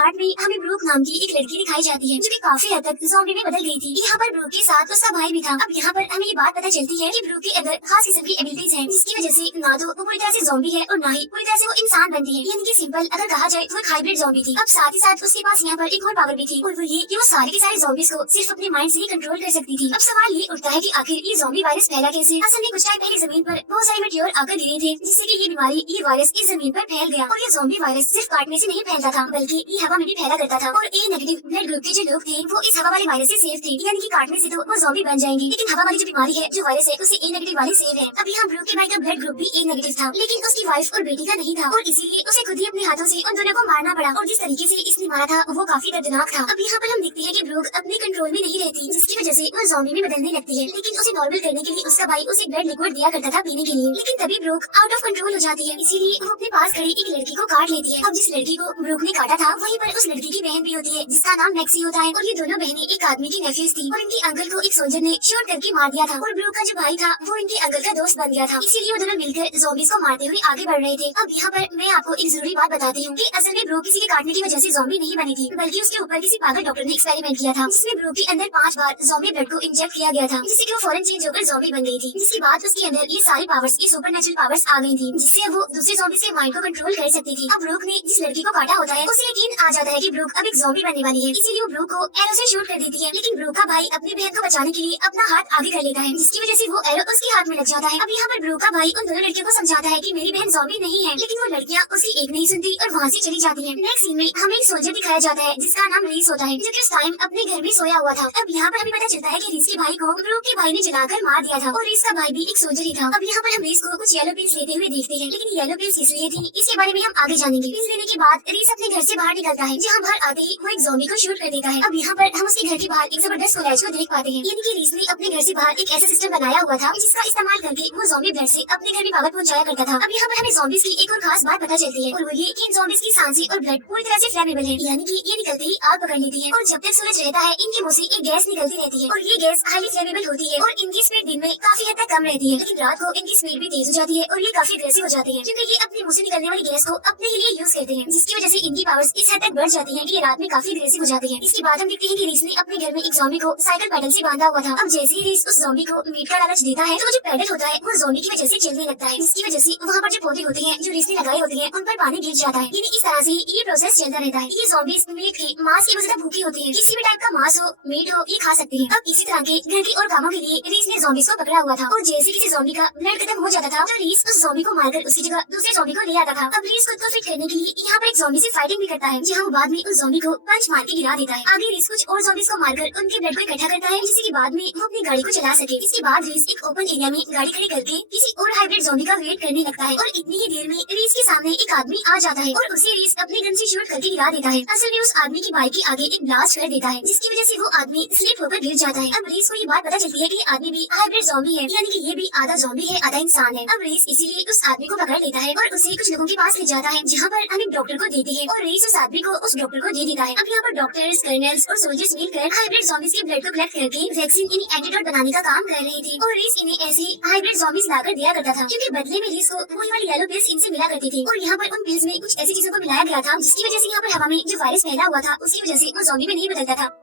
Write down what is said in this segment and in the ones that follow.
Start में हमें Brooke नाम की एक लड़की दिखाई जाती है जो कि काफी हद तक ज़ॉम्बी में बदल गई थी। यहाँ पर ब्रूक के साथ उसका भाई भी था। अब यहाँ पर हमें ये बात पता चलती है कि ब्रूक के अंदर खास किस्म की एबिलिटीज हैं, जिसकी वजह से ना तो वो पूरी तरह से ज़ॉम्बी है और ना ही पूरी तरह से वो इंसान बनती है। यानी कि सिंपल अगर कहा जाए तो एक हाइब्रिड ज़ॉम्बी थी। अब साथ ही साथ उसके पास यहाँ पर एक और पावर भी थी और वो ये कि वो सारे के सारे ज़ॉम्बीज को सिर्फ अपने माइंड से ही कंट्रोल कर सकती थी। अब सवाल ये उठता है कि आखिर ये ज़ॉम्बी वायरस फैला कैसे। असल में कुछ टाइम पहले जमीन पर बहुत सारे मेटेओर आकर गिरे थे, जिससे कि ये बीमारी, ये वायरस इस जमीन पर फैल गया। और ये ज़ॉम्बी वायरस सिर्फ काटने से नहीं फैलता था, बल्कि ये हवा में भी फैला करता था। और ए नेगेटिव ब्लड ग्रुप के जो लोग थे वो इस हवा वाले वायरस से सेफ थे, यानी कि काटने से तो वो ज़ॉम्बी बन जाएंगे, लेकिन हवा वाली जो बीमारी है, जो वायरस है, उसे ए नेगेटिव वाली सेफ है। अब यहाँ ब्रूक के भाई का ब्लड ग्रुप भी ए नेगेटिव था, लेकिन उसकी वाइफ और बेटी का नहीं था और इसीलिए उसे खुद ही अपने हाथों से उन दोनों को मारना पड़ा। और जिस तरीके से इसने मारा था वो काफी दर्दनाक था। अब यहाँ पर हम देखते हैं कि ब्रूक अपने कंट्रोल में नहीं रहती, जिसकी वजह से वो ज़ॉम्बी में बदलने लगती है। लेकिन उसे नॉर्मल करने के लिए उसका भाई उसे ब्लड लिक्विड दिया करता था पीने के लिए, लेकिन तभी ब्रूक आउट ऑफ कंट्रोल हो जाती है, इसीलिए वो अपने पास खड़ी एक लड़की को काट लेती है। अब जिस लड़की को ब्रूक ने काटा था वहीं पर उस लड़की की बहन भी होती है, जिसका नाम मैक्सी होता है। और ये दोनों बहनें एक आदमी की नेफ्यूज थी और इनके अंकल को एक सोल्जर ने शूट करके मार दिया था। और ब्रूक का जो भाई था वो इनके अंकल का दोस्त बन गया था, इसीलिए वो दोनों मिलकर ज़ॉम्बीज को मारते हुए आगे बढ़ रहे थे। अब यहाँ पर मैं आपको एक जरूरी बात बताती हूँ कि असल में ब्रूक किसी के काटने की वजह से ज़ॉम्बी नहीं बनी थी, बल्कि उसके ऊपर किसी पागल डॉक्टर ने एक्सपेरिमेंट किया था, जिसमें ब्रूक के अंदर 5 बार ज़ॉम्बी ब्लड को इंजेक्ट किया गया था, जिससे कि वो फौरन चेंज होकर ज़ॉम्बी बन गई थी। जिसके बाद उसके अंदर ये सारी पावर्स, ये सुपरनेचुरल पावर्स आ गई थी, जिससे वो दूसरे ज़ॉम्बीज के माइंड को कंट्रोल कर सकती थी। अब ब्रूक ने जिस लड़की को काटा होता है उसे यकीन आ जाता है कि ब्रूक अब एक ज़ॉम्बी बनने वाली है, इसीलिए वो ब्रूक को एरो से शूट कर देती है। लेकिन ब्रूक का भाई अपनी बहन को बचाने के लिए अपना हाथ आगे कर लेता है, जिसकी वजह से वो एरो उसके हाथ में लग जाता है। अब यहाँ पर ब्रूक का भाई उन दोनों लड़कियों को समझाता है कि मेरी बहन ज़ॉम्बी नहीं है, लेकिन वो लड़कियाँ उसकी एक नहीं सुनती और वहाँ से चली जाती है। नेक्स्ट सीन में हमें एक सोल्जर दिखाया जाता है जिसका नाम रीस होता है, जो कि उस टाइम अपने घर में सोया हुआ था। अब यहाँ पर हमें पता चलता है कि रीस के भाई को ब्रूक के भाई ने जलाकर मार दिया था और रीस का भाई भी एक सोल्जर ही था। अब यहाँ पर हम रीस को कुछ येलो पिल्स लेते हुए देखते हैं, लेकिन येलो पिल्स इसलिए थी, इसके बारे में हम आगे जानेंगे। पिल्स लेने के बाद रीस अपने घर से बाहर निकलता है, जहाँ बाहर आते ही वो एक ज़ॉम्बी को शूट कर देता है। अब यहाँ पर हम उसके घर के बाहर एक जबरदस्त कोलैज को देख पाते हैं, यानी कि रीस ने अपने घर से बाहर एक ऐसा सिस्टम बनाया हुआ था जिसका इस्तेमाल करके वो ज़ॉम्बी ब्लड से अपने घर में पावर पहुंचाया करता था। अब यहाँ पर हमें ज़ॉम्बीज की एक और खास बात पता चलती है और वो ये कि इन ज़ॉम्बीज की सांसें और ब्लड पूरी तरह से फ्लेमेबल है, यानी कि ये निकलते ही आग पकड़ लेती है। और जब तक सूरज रहता है इनके मुंह से एक गैस निकलती रहती है और ये गैस हाईली फ्लेमेबल होती है और इनकी स्पीड दिन में काफी हद तक कम रहती है, लेकिन रात को इनकी स्पीड भी तेज हो जाती है और ये काफी अग्रेसिव हो जाती है, क्योंकि ये अपने मुंह से निकलने वाली गैस को अपने ही लिए यूज करते हैं, जिसकी वजह से इनकी पावर्स इस हद तक बढ़ जाती है कि ये रात में काफी अग्रेसिव हो जाती है। इसके बाद हम देखते हैं कि रीस ने अपने घर में एक ज़ॉम्बी को साइकिल पैडल से बांधा हुआ था। अब जैसे ही रीस उस ज़ॉम्बी को मीट का लालच देता है तो वो जो पैडल होता है वो ज़ॉम्बी की वजह से चलने लगता है, जिसकी वजह से वहाँ पर जो पौधे होते हैं जो रीस ने लगाए होते हैं उन पर पानी गिर जाता है। यानी इस तरह से ये प्रोसेस चलता रहता है। ये ज़ॉम्बीज मीट के मांस की वजह से भूखी होती है, किसी भी टाइप का मांस हो, मीट हो, ये खा सकते हैं। अब इसी तरह के घर के और कामों के लिए रीस ने ज़ॉम्बीज को पकड़ा हुआ था और जैसे किसी ज़ॉम्बी का ब्लड खत्म हो जाता था तो रीस उस ज़ॉम्बी को मारकर उसकी जगह दूसरे ज़ॉम्बी को ले आता था। अब रीस खुद को फिट करने के लिए यहाँ पर एक ज़ॉम्बी से फाइटिंग भी करता है, जहाँ वो बाद में उस ज़ॉम्बी को पंच मार के गिरा देता है। आगे रीस कुछ और ज़ॉम्बीज को मारकर उनके ब्लड को इकट्ठा करता है, जिसके बाद में वो अपनी गाड़ी को चला सके। इसके बाद रीस एक ओपन एरिया में गाड़ी खड़ी करके किसी और हाइब्रिड ज़ॉम्बी का वेट करने लगता है और इतनी ही देर में रीस के सामने एक आदमी आ जाता है और उसे रीस अपनी गन से शूट करके गिरा देता है। असल में उस आदमी की बाइक के आगे एक ब्लास्ट कर देता है, जिसकी वजह से वो आदमी स्लिप होकर गिर जाता है। अब रीस को ये बात पता चलती है कि आदमी भी हाइब्रिड ज़ॉम्बी है, यानी कि ये भी आधा ज़ॉम्बी है आधा इंसान है। अब रीस इसीलिए उस आदमी को पकड़ लेता है और उसे कुछ लोगों के पास ले जाता है, जहाँ पर हम एक डॉक्टर को देते हैं और रीस उस आदमी को उस डॉक्टर को दे देता है। अब यहाँ पर डॉक्टर्स, कर्नल्स और सोल्जर्स मिलकर हाइब्रिड ज़ॉम्बीज के ब्लड को कलेक्ट करके वैक्सीन यानी एंटीडोट बनाने का काम कर रहे थे और रीस इन्हें ऐसे ही हाइब्रिड ज़ॉम्बीज लाकर दिया करता था, क्योंकि बदले में रीस को वही वाली येलो पिल्स इनसे मिला करती थी। और यहाँ पर उन पिल्स में कुछ ऐसी चीजों को मिलाया गया था जिसकी वजह से यहाँ पर हवा में जो वायरस फैला हुआ था उसकी वजह से वो ज़ॉम्बी में नहीं बदलता था।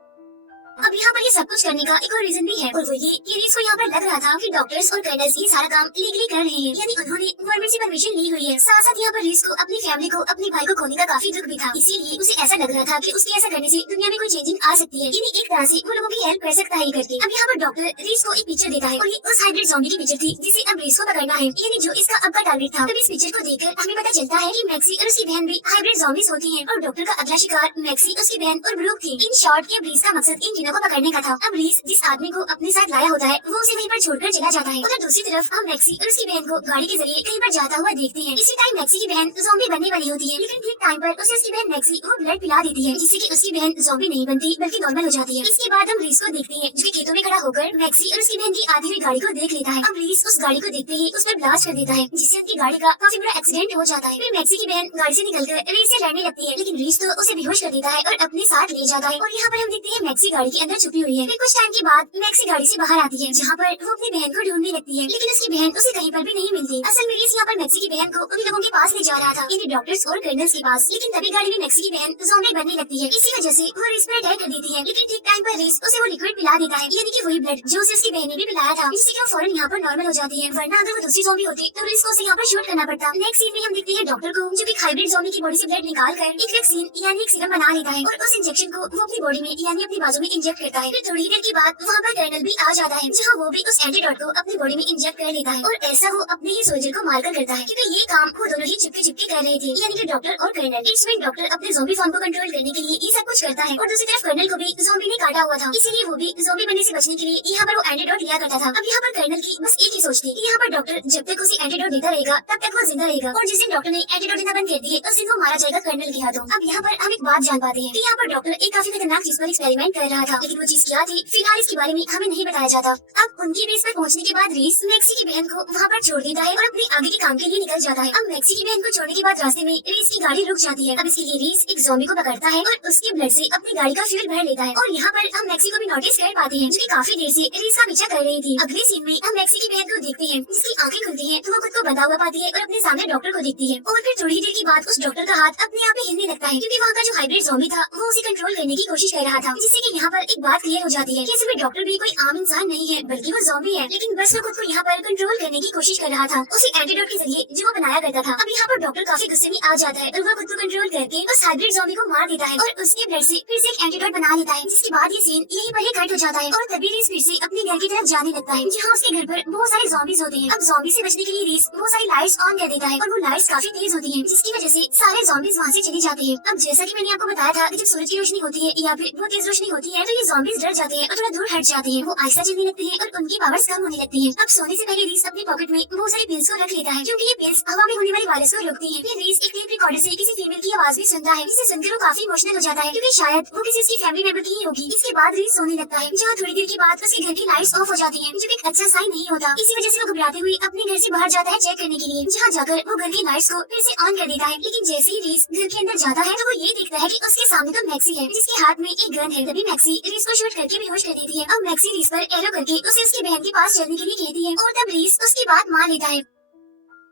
अब यहाँ पर ये सब कुछ करने का एक और रीजन भी है और वो ये कि रीस को यहाँ पर लग रहा था कि डॉक्टर्स और कर्नल्स ये सारा काम लीगली कर रहे हैं, यानी उन्होंने गवर्नमेंट से परमिशन ली हुई है। साथ साथ यहाँ पर रीस को अपनी फैमिली को, अपने भाई को खोने का काफी दुख भी था, इसीलिए उसे ऐसा लग रहा था कि उसके ऐसा करने से दुनिया में कोई चेंजिंग आ सकती है, यानी एक तरह से वो लोगों की हेल्प कर सकता है करके। अब यहाँ पर डॉक्टर रीस को एक पिक्चर देता है और ये उस हाइब्रिड ज़ॉम्बी की पिक्चर थी जिसे अब रीस को पकड़ना है, यानी जो इसका अब का टारगेट था। तब इस पिक्चर को देखकर हमें पता चलता है कि मैक्सी और उसकी बहन भी हाइब्रिड ज़ॉम्बीज होती हैं और डॉक्टर का अगला शिकार मैक्सी, उसकी बहन और ब्रूक थी। इन शॉर्ट ये रीस का मकसद इन तीनों को पकड़ने का था। अब रीस जिस आदमी को अपने साथ लाया होता है वो उसे वहीं पर छोड़कर चला जाता है। उधर दूसरी तरफ हम मैक्सी और उसकी बहन को गाड़ी के जरिए कहीं पर जाता हुआ देखते हैं। इसी टाइम मैक्सी की बहन ज़ॉम्बी बनने वाली होती है, लेकिन ठीक टाइम पर उसे उसकी बहन मैक्सी वो ब्लड पिला देती है, जिससे कि उसकी बहन ज़ॉम्बी नहीं बनती बल्कि नॉर्मल हो जाती है। इसके बाद हम रीस को देखते हैं जो कि खेतों में खड़ा होकर मैक्सी और उसकी बहन की आधी हुई गाड़ी को देख लेता है। अब रीस उस गाड़ी को देखते ही उस पर ब्लास्ट कर देता है, जिससे उनकी गाड़ी का काफी बड़ा एक्सीडेंट हो जाता है। फिर मैक्सी की बहन गाड़ी से निकलकर रीस से लड़ने लगती है, लेकिन रीस तो उसे बेहोश कर देता है और अपने साथ ले जाता है। और यहाँ पर हम देखते हैं मैक्सी गाड़ी के अंदर छुपी हुई है। फिर कुछ टाइम के बाद मैक्सी गाड़ी से बाहर आती है, जहाँ पर वो अपनी बहन को ढूंढने लगती है, लेकिन उसकी बहन उसे कहीं पर भी नहीं मिलती। असल में रेस यहाँ पर मैक्सी की बहन को उन लोगों के पास ले जा रहा था, यानी डॉक्टर्स और कर्नल्स के पास, लेकिन तभी गाड़ी में मैक्सी की बहन ज़ॉम्बी बनने लगती है। इसी वजह से वो रेस पर अटैक कर देती है, लेकिन ठीक टाइम पर रेस उसे वो लिक्विड पिला देता है, यानी कि वही ब्लड जो उसे उसकी बहन ने भी पिलाया था, जिससे कि वो फौरन यहाँ पर नॉर्मल हो जाती है। वरना अगर वो दूसरी ज़ॉम्बी होती तो रेस को उसे यहाँ पर शूट करना पड़ता। नेक्स्ट सीन में हम देखते हैं डॉक्टर को, जो कि हाइब्रिड ज़ॉम्बी की बॉडी से ब्लड निकाल कर एक वैक्सीन यानी एक सीरम बना लेता है और उस इंजेक्शन को वो अपनी बॉडी में यानी अपनी बाजू में इंजेक्ट करता है। फिर थोड़ी देर के बाद वहाँ पर कर्नल भी आ जाता है, जहाँ वो भी उस एंटीडोट को अपनी बॉडी में इंजेक्ट कर लेता है, और ऐसा वो अपने ही सोल्जर को मारकर करता है, क्योंकि ये काम वो दोनों ही चिपके चिपके कर रहे थे, यानी कि डॉक्टर और कर्नल। इसमें डॉक्टर अपने ज़ॉम्बी फॉर्म को कंट्रोल करने के लिए ये सब कुछ करता है, और दूसरी तरफ कर्नल को भी ज़ॉम्बी ने काटा हुआ था, इसीलिए वो भी ज़ॉम्बी बनने से बचने के लिए यहाँ पर वो एंटीडोट लिया करता था। अब यहाँ पर कर्नल की बस एक ही सोच थी कि यहाँ पर डॉक्टर जब तक उसे एंटीडोट देता रहेगा तब तक वो जिंदा रहेगा, और जिस दिन डॉक्टर ने एंटीडोट देना बंद कर दिए उस दिन वो मारा जाएगा कर्नल के हाथों। अब यहाँ पर हम एक बात जान पाते हैं कि यहाँ पर डॉक्टर एक काफी खतरनाक चीज पर एक्सपेरिमेंट कर रहा था, लेकिन वो चीज क्या थी फिलहाल इसके बारे में हमें नहीं बताया जाता। अब उनकी बेस पर पहुँचने के बाद रेस मैक्सी की बहन को वहाँ पर छोड़ देता है और अपने आगे के काम के लिए निकल जाता है। अब मैक्सी की बहन को छोड़ने के बाद रास्ते में रेस की गाड़ी रुक जाती है। अब इसके लिए रेस एक ज़ॉम्बी को पकड़ता है और उसके ब्लड से अपनी गाड़ी का फ्यूल भर लेता है, और यहाँ पर हम मैक्सी को भी नोटिस कर पाते हैं, जो कि काफी देर से रेस का पीछा कर रही थी। अगले सीन में हम मैक्सी की बहन को देखते हैं, जिसकी आंखें खुलती हैं तो वो खुद को बंधा हुआ पाती है और अपने सामने डॉक्टर को देखती है, और फिर थोड़ी देर के बाद उस डॉक्टर का हाथ अपने आप ही हिलने लगता है, क्योंकि वहाँ का जो हाइब्रिड ज़ॉम्बी था वो उसे कंट्रोल करने की कोशिश कर रहा था। जिससे कि यहाँ पर एक बात क्लियर हो जाती है कि इसमें डॉक्टर भी कोई आम इंसान नहीं है, बल्कि वो ज़ॉम्बी है, लेकिन बस वो खुद को यहाँ पर कंट्रोल करने की कोशिश कर रहा था उसी एंटीडोट के जरिए जो वो बनाया करता था। अब यहाँ पर डॉक्टर काफी गुस्से में आ जाता है और वो खुद को कंट्रोल करके उस हाइब्रिड ज़ॉम्बी को मार देता है और उसके ब्लड से फिर से एक एंटीडोट बना लेता है, जिसके बाद ये सीन यहीं पर ही कट हो जाता है और तभी रेस फिर से अपने घर की तरफ जाने लगता है, जहाँ उसके घर पर बहुत सारे ज़ॉम्बीज होते हैं। अब ज़ॉम्बी से बचने के लिए रेस बहुत सारी लाइट्स ऑन कर देता है और वो लाइट्स काफी तेज होती हैं, जिसकी वजह से सारे ज़ॉम्बीज वहाँ से चले जाते हैं। अब जैसा कि मैंने आपको बताया था कि जब सूरज की रोशनी होती है या फिर बहुत तेज रोशनी होती है तो ये ज़ॉम्बीज डर जाते हैं और थोड़ा दूर हट जाते हैं, वो आहिस्ता चलने लगते हैं और उनकी पावर्स कम होने लगती है। अब सोने से पहले रेस अपनी पॉकेट में बहुत सारी पिल्स को रख लेता है, क्योंकि ये पिल्स हवा में होने वाली वायरस को रोकती है। फिर रेस एक टेप रिकॉर्डर से किसी फीमेल की आवाज भी सुनता है, जिसे सुनकर वो काफी इमोशनल हो जाता है, क्योंकि शायद वो किसी उसकी फैमिली मेंबर की ही होगी। इसके बाद रेस सोने लगता है, जहाँ थोड़ी देर के बाद उसके घर की लाइट्स ऑफ हो जाती हैं, जो एक अच्छा साइन नहीं होता। इसी वजह से वो घबराते हुए अपने घर से बाहर जाता है चेक करने के लिए, जहाँ जाकर वो घर की लाइट्स को फिर से ऑन कर देता है। लेकिन जैसे ही रेस घर के अंदर जाता है तो वो ये देखता है कि उसके सामने तो मैक्सी है, जिसके हाथ में एक गन है। तभी मैक्सी रेस को शूट करके बेहोश कर देती है। अब मैक्सी रेस पर एरो करके उसे उसकी बहन के पास चलने के लिए कहती है, और तब रेस उसकी बात मान लेता है,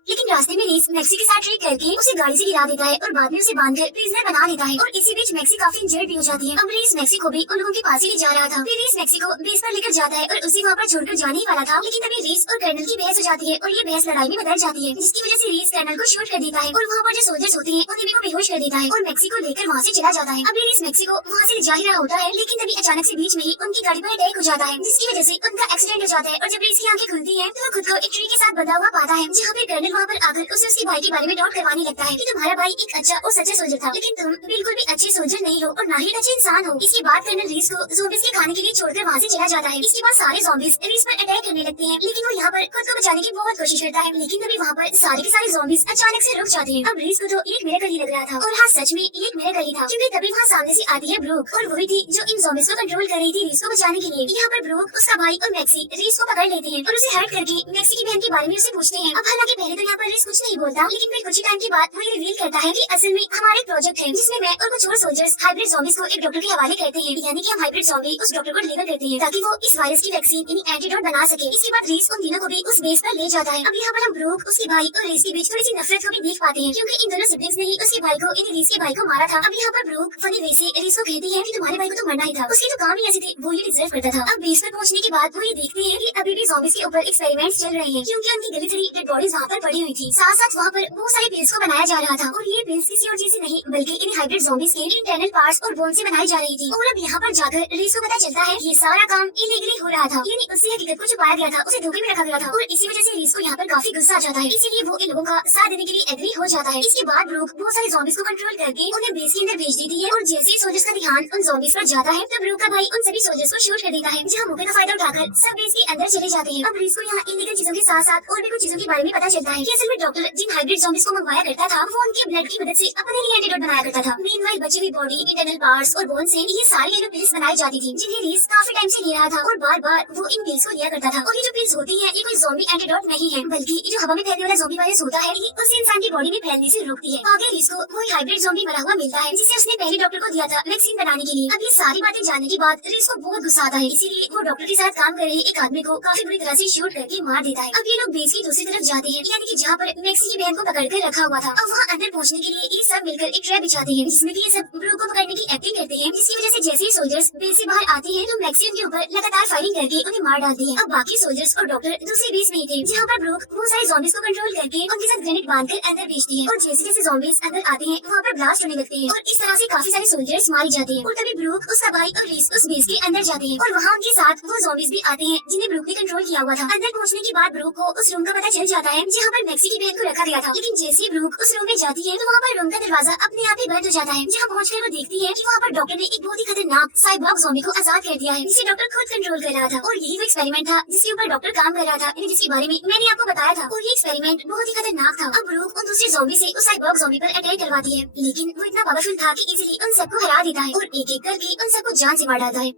लेकिन रास्ते में रेस मैक्सी के साथ ट्रेक करके उसे गाड़ी से गिरा देता है और बाद में उसे बांधकर प्रिजनर बना लेता है, और इसी बीच मैक्सी काफी इंजर्ड भी हो जाती है। अब रेस मैक्सी को भी उन लोगों के पास ही ले जा रहा था। फिर रेस मैक्सी को बेस पर लेकर जाता है और उसे वहाँ पर छोड़कर जाने ही वाला था, लेकिन तभी रेस और कर्नल की बहस हो जाती है और ये बहस लड़ाई में बदल जाती है, जिसकी वजह से रेस कर्नल को शूट कर देता है और वहाँ पर जो सोल्जर्स होते हैं उन्हें भी वो बेहोश कर देता है और मैक्सी को लेकर वहाँ से चला जाता है। अब रेस मैक्सी को वहाँ से ले जा ही रहा होता है, लेकिन तभी अचानक से बीच में ही उनकी गाड़ी पर अटैक हो जाता है, जिसकी वजह से उनका एक्सीडेंट हो जाता है। और जब रेस की आंखें खुलती है तो वो खुद को एक ट्री के साथ बंधा हुआ पाता है, जहाँ पे कर्नल वहाँ पर आकर उसे उसके भाई के बारे में डाउट करवाने लगता है कि तुम्हारा भाई एक अच्छा और सच्चा सोल्जर था, लेकिन तुम बिल्कुल भी अच्छे सोल्जर नहीं हो और ना ही अच्छे इंसान हो। इसके बाद कर्नल रेस को ज़ॉम्बीज के खाने के लिए छोड़कर वहाँ से चला जाता है। इसके बाद सारे ज़ॉम्बीज रेस पर अटैक करने लगते हैं, लेकिन वो यहाँ पर खुद को बचाने की बहुत कोशिश करता है, लेकिन तभी वहाँ पर सारे के सारे ज़ॉम्बीज अचानक से रुक जाते हैं। अब रेस को तो एक मिरेकल ही लग रहा था, और हाँ सच में ये एक मिरेकल ही था, क्योंकि तभी वहाँ सामने से आती है ब्रूक, और वही थी जो इन ज़ॉम्बीज को कंट्रोल कर रही थी रेस को बचाने के लिए। यहाँ पर ब्रूक, उसका भाई और मैक्सी रेस को पकड़ लेते हैं और उसे हर्ट करके मैक्सी की बहन के बारे में उसे पूछते हैं। अब हालांकि पहले तो यहाँ पर रेस कुछ नहीं बोलता, लेकिन फिर कुछ ही टाइम के बाद वो ये रिवील करता है कि असल में हमारा एक प्रोजेक्ट है, जिसमें मैं और कुछ और सोल्जर्स हाइब्रिड ज़ॉम्बीज को एक डॉक्टर के हवाले करते हैं, यानी कि हम हाइब्रिड ज़ॉम्बी उस डॉक्टर को डिलीवर करते हैं ताकि वो इस वायरस की वैक्सीन यानी एंटीडोट बना सके। इसके बाद रेस उन तीनों को भी उस बेस पर ले जाता है। अब यहाँ पर हम ब्रूक, उसके भाई और रेस के बीच थोड़ी सी नफरत को भी देख पाते हैं, क्योंकि इन दोनों सिबलिंग्स ने ही उसके भाई को यानी रेस के भाई को मारा था। अब यहाँ पर ब्रूक फनी वे से रेस को कहती है कि तुम्हारे भाई को तो मरना ही था, उसके तो काम ही ऐसे थे, वो ये डिजर्व करता था। अब बेस पर पहुँचने के बाद वो ये देखते हैं कि अभी भी ज़ॉम्बीज के ऊपर एक्सपेरिमेंट्स चल रहे हैं, क्योंकि उनकी गली थड़ी डेड बॉडीज वहाँ पर पड़ी हुई थी। साथ साथ वहाँ पर बहुत सारे पिल्स को बनाया जा रहा था, और ये पिल्स किसी और चीज से नहीं बल्कि इन हाइब्रिड ज़ॉम्बीज के इंटरनल पार्ट्स और बोन से बनाई जा रही थी। और अब यहाँ पर जाकर रेस को पता चलता है ये सारा काम इलीगली हो रहा था, यानी उससे हकीकत को छुपाया गया था, उसे धोखे में रखा गया था, और इसी वजह से रेस को यहाँ पर काफी गुस्सा आ जाता है, इसीलिए वो इन लोगों का साथ देने के लिए एग्री हो जाता है। इसके बाद ब्रूक बहुत सारे ज़ॉम्बीज को कंट्रोल करके उन्हें बेस के अंदर भेज देती है, और जैसे ही सोल्जर्स का ध्यान उन ज़ॉम्बीज पर जाता है तो ब्रूक का भाई उन सभी सोल्जर्स को शूट कर देता है, जहाँ मौके का फायदा उठाकर सब बेस के अंदर चले जाते हैं। अब रेस को यहाँ इलीगल चीजों के साथ साथ और भी कुछ चीजों के बारे में पता चलता है कि असल में डॉक्टर जिन हाइब्रिड ज़ॉम्बीज को मंगवाया करता था वो उनके ब्लड की मदद से अपने लिए एंटीडोट बनाया करता था। मीनवाइल बची हुई बॉडी, इंटरनल पार्ट्स और बोन से ये सारी येलो पिल्स बनाई जाती थी जिन्हें रीस काफी टाइम से ले रहा था और बार बार वो इन पिल्स को लिया करता था। और ये जो पिल्स होती है ये कोई ज़ॉम्बी एंटीडोट नहीं है, बल्कि ये जो हवा में फैलने वाला ज़ॉम्बी वायरस होता है ये उस इंसान की बॉडी में फैलने से रोकती है। आगे रीस को वही हाइब्रिड ज़ॉम्बी मरा हुआ मिलता है जिसे उसने पहले डॉक्टर को दिया था वैक्सीन बनाने के लिए। अब ये सारी बातें जानने के बाद रीस को बहुत गुस्सा आता है, इसीलिए वो डॉक्टर के साथ काम कर रहे एक आदमी को काफी बुरी तरह से शूट करके मार देता है। अब ये लोग बेस की दूसरी तरफ जाते हैं, यानी कि जहाँ पर मैक्सी की बहन को पकड़ कर रखा हुआ था। अब वहाँ अंदर पहुँचने के लिए ये सब मिलकर एक ट्रैप बिछाते हैं जिसमें कि ये सब ब्रूक को पकड़ने की एक्टिंग करते हैं, जिसकी वजह से जैसे ही सोल्जर्स बेस से बाहर आते हैं तो मैक्सी उनके ऊपर लगातार फायरिंग करके उन्हें मार डालती है। अब बाकी सोल्जर्स और डॉक्टर दूसरी बेस में ही थे जहाँ पर ब्रूक बहुत सारे ज़ॉम्बीज को कंट्रोल करके उनके साथ ग्रेनेड बांधकर अंदर भेजती है और जैसे जैसे ज़ॉम्बीज अंदर आते हैं वहाँ पर ब्लास्ट होने लगते हैं और इस तरह से काफी सारे सोल्जर्स मारे जाते हैं। और तभी ब्रूक, उसका भाई और रीस उस बेस के अंदर जाते हैं और वहाँ उनके साथ वो ज़ॉम्बीज भी आते हैं जिन्हें ब्रूक ने कंट्रोल किया हुआ था। अंदर पहुँचने के बाद ब्रूक को उस रूम का पता चल जाता है जहाँ पर मैक्सी की बहन को रखा गया था, लेकिन जैसे ही ब्रूक उस रूम में जाती है तो वहाँ पर रूम का दरवाजा अपने आप ही बंद हो जाता है। जहाँ पहुँचकर वो देखती है कि वहाँ पर डॉक्टर ने एक बहुत ही खतरनाक साइबॉर्ग ज़ॉम्बी को आजाद कर दिया है जिसे डॉक्टर खुद कंट्रोल कर रहा था। और यही वो एक्सपेरिमेंट था जिसके ऊपर डॉक्टर काम कर रहा था, जिसके बारे में मैंने आपको बताया था। और ये एक्सपेरिमेंट बहुत ही खतरनाक था। अब ब्रूक उन दूसरे ज़ॉम्बी से उस साइबॉर्ग ज़ॉम्बी पर अटैक करवाती है, लेकिन वो इतना पावरफुल था कि इजीली उन सबको हरा देता है और एक एक करके उन सबको जान से मार डालता है।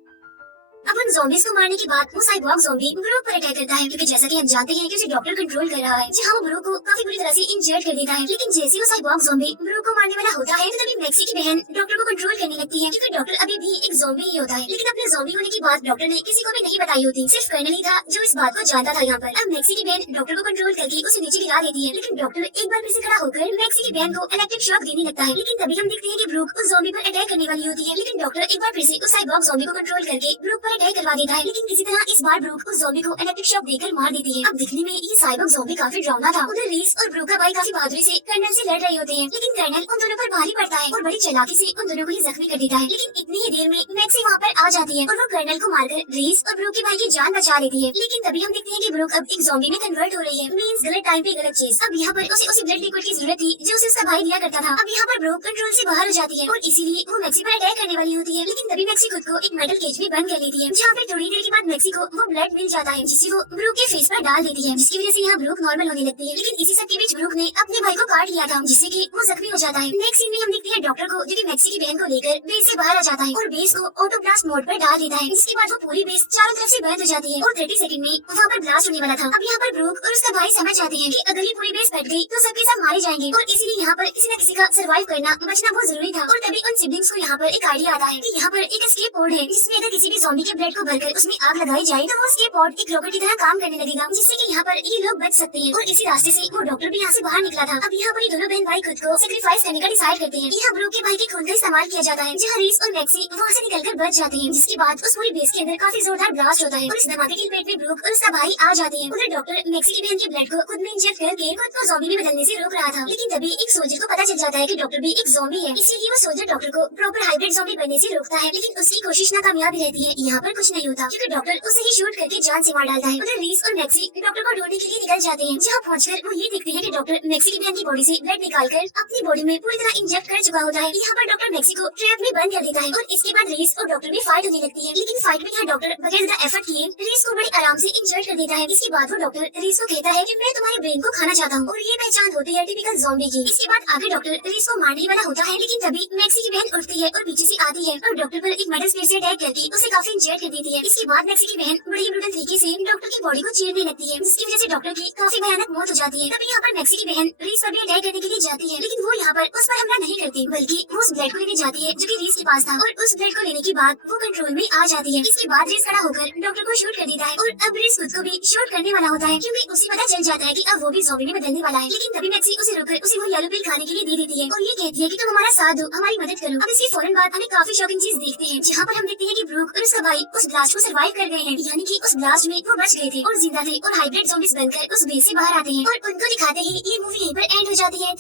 अब उन ज़ॉम्बीज को मारने के बाद वो साइबॉर्ग ज़ॉम्बी ब्रूक पर अटैक करता है, क्योंकि जैसा कि हम जानते हैं कि उसे डॉक्टर कंट्रोल कर रहा है, जहाँ वो ब्रूक को काफी बुरी तरह से इंजर्ड कर देता है। लेकिन जैसे ही वो साइबॉर्ग ज़ॉम्बी ब्रूक को मारने वाला होता है तो तभी मैक्सी की बहन डॉक्टर को कंट्रोल करने लगती है, क्योंकि डॉक्टर अभी भी एक ज़ॉम्बी ही होता है। लेकिन अपने ज़ॉम्बी होने की बात डॉक्टर ने किसी को भी नहीं बताई होती, सिर्फ कर्नल ही था जो इस बात को जानता था यहाँ पर। अब मैक्सी की बहन डॉक्टर को कंट्रोल करके उसे नीचे गिरा देती है, लेकिन डॉक्टर एक बार फिर से खड़ा होकर मैक्सी की बहन को इलेक्ट्रिक शॉक देने लगता है। लेकिन तभी हम देखते हैं कि ब्रूक उस ज़ॉम्बी पर अटैक करने वाली होती है, लेकिन डॉक्टर एक बार फिर से उस साइबॉर्ग ज़ॉम्बी को कंट्रोल करके ब्रूक पर अटैक करवा देता है। लेकिन किसी तरह इस बार ब्रूक उस ज़ॉम्बी को इलेक्ट्रिक शॉक देकर मार देती है। अब दिखने में ये साइबॉर्ग ज़ॉम्बी काफी डरावना था। उधर रीस और ब्रूक का भाई काफी बहादुरी से कर्नल से लड़ रहे होते हैं, लेकिन कर्नल उन दोनों पर भारी पड़ता है और बड़ी चालाकी से उन दोनों को ही जख्मी कर देता है। लेकिन इतनी ही देर में मैक्सी वहाँ पर आ जाती है और वो कर्नल को मारकर रीस और ब्रूक के भाई की जान बचा लेती है। लेकिन तभी हम देखते हैं कि ब्रूक अब एक ज़ॉम्बी में कन्वर्ट हो रही है, मींस गलत टाइम पे गलत चीज। अब यहाँ पर उसे ब्लड लिक्विड की जरूरत थी जो उसे उसका भाई दिया करता था। अब यहाँ पर ब्रूक कंट्रोल से बाहर हो जाती है और इसीलिए वो मैक्सी पर अटैक करने वाली होती है, लेकिन तभी मैक्सी खुद को एक मेटल केज में बंद कर लेती है, जहाँ पे थोड़ी देर के बाद मैक्सी को वो ब्लड मिल जाता है जिसे वो ब्रूक के फेस पर डाल देती है, जिसकी वजह से यहाँ ब्रूक नॉर्मल होने लगती है। लेकिन इसी सब के बीच ब्रूक ने अपने भाई को काट लिया था जिससे कि वो जख्मी हो जाता है। नेक्स्ट सीन में हम देखते हैं डॉक्टर को जो कि मैक्सी की बहन को लेकर बेस से बाहर आ जाता है और बेस को ऑटोब्लास्ट मोड पर डाल देता है, जिसके बाद वो पूरी बेस चारों तरफ से बंद हो जाती है और 30 सेकंड में वहाँ पर ब्लास्ट होने वाला था। अब यहाँ पर ब्रूक और उसका भाई समझ जाते हैं कि अगर ये पूरी बेस फट गई तो सबके सब मारे जाएंगे और इसीलिए यहाँ पर किसी न किसी का सर्वाइव करना, बचना बहुत जरूरी था। और तभी उन सिबलिंग्स को यहाँ पर एक आइडिया आता है कि यहाँ पर एक एस्केप पोड है जिसमें अगर किसी भी ज़ॉम्बी के ब्लड को भरकर उसमें आग लगाई जाए तो वो एस्केप पोड एक रॉकेट की तरह काम करने लगेगा, जिससे कि यहाँ पर ये लोग बच सकते हैं। और इसी रास्ते से वो डॉक्टर भी यहाँ से बाहर निकला था। अब यहाँ पर ये दोनों बहन भाई खुद को सेक्रीफाइस करने का डिसाइड करते हैं। यहाँ ब्रूक के भाई के खून का इस्तेमाल किया जाता है, जहाँ रीस और मैक्सी वहाँ से निकलकर बच जाते हैं, जिसके बाद उस पूरी बेस के अंदर काफी जोरदार ब्लास्ट होता है और इस धमाके की पेट में ब्रूक और उसका भाई आ जाते हैं। उधर डॉक्टर मैक्सी की बहन के ब्लड को खुद में इंजेक्ट करके खुद को ज़ॉम्बी में बदलने से रोक रहा था, लेकिन तभी एक सोल्जर को पता चल जाता है कि डॉक्टर भी एक ज़ॉम्बी है, इसीलिए वो सोल्जर डॉक्टर को प्रॉपर हाइब्रिड ज़ॉम्बी बनने से रोकता है। लेकिन उसकी कोशिश नाकामयाब रहती है। यहाँ पर कुछ नहीं होता क्योंकि डॉक्टर उसे ही शूट करके जान से मार डालता है। उधर रीस और मैक्सी डॉक्टर को ढूंढने के लिए निकल जाते हैं, जहाँ पहुंचकर वो ये देखते हैं कि डॉक्टर मैक्सी की बहन की बॉडी से ब्लड निकालकर अपनी बॉडी में पूरी तरह इंजेक्ट कर चुका होता है। यहाँ पर डॉक्टर मैक्सी को ट्रैप में बंद कर देता है और इसके बाद रीस और डॉक्टर में फाइट होने लगती है। लेकिन फाइट में यहाँ डॉक्टर बगैर ज्यादा एफर्ट किए रीस को बड़े आराम से इंजर्ड कर देता है। इसके बाद वो डॉक्टर रीस को कहता है कि मैं तुम्हारे ब्रेन को खाना चाहता हूँ और ये पहचान होती है टिपिकल ज़ॉम्बी की। इसके बाद आगे डॉक्टर रीस को मारने वाला होता है, लेकिन तभी मैक्सी की बहन उठती है और पीछे से आती है और डॉक्टर पर एक मेटल स्पेयर से अटैक करके उसे काफी इंजर्ड कर देती है। इसके बाद मैक्सी की बहन बड़ी ही ब्रूटल तरीके से डॉक्टर की बॉडी को चीरने लगती है, जिसकी वजह से डॉक्टर की काफी भयानक मौत हो जाती है। तभी यहाँ पर मैक्सी की बहन रीस पर भी अटैक करने के लिए जाती है, लेकिन वो यहाँ पर उस पर हमला नहीं करती, बल्कि वो उस ब्लड को लेने जाती है जो कि रीस के पास था और उस ब्लड को लेने के बाद वो कंट्रोल में आ जाती है। इसके बाद रीस खड़ा होकर डॉक्टर को शूट कर देता है और अब रीस खुद को भी शूट करने वाला होता है, क्योंकि उसे पता चल जाता है कि अब वो भी ज़ॉम्बी में बदलने वाला है। लेकिन तभी मैक्सी उसे रोककर उसे वो येलो पिल खाने के लिए दे देती है और ये कहती है कि तुम हमारा साथ दो, हमारी मदद करो। अब इसके फौरन बाद हमें काफी शॉकिंग चीज देखते हैं, जहाँ पर हम देखते हैं कि ब्रूक और उसका भाई उस ब्लास्ट को सर्वाइव कर गए हैं, यानी कि उस ब्लास्ट में वो बच गए थे और जिंदा थे और हाइब्रिड ज़ॉम्बीज बनकर उस बेस से बाहर आते हैं और उनको दिखाते ही ये मूवी यहीं पर एंड हो जाती है।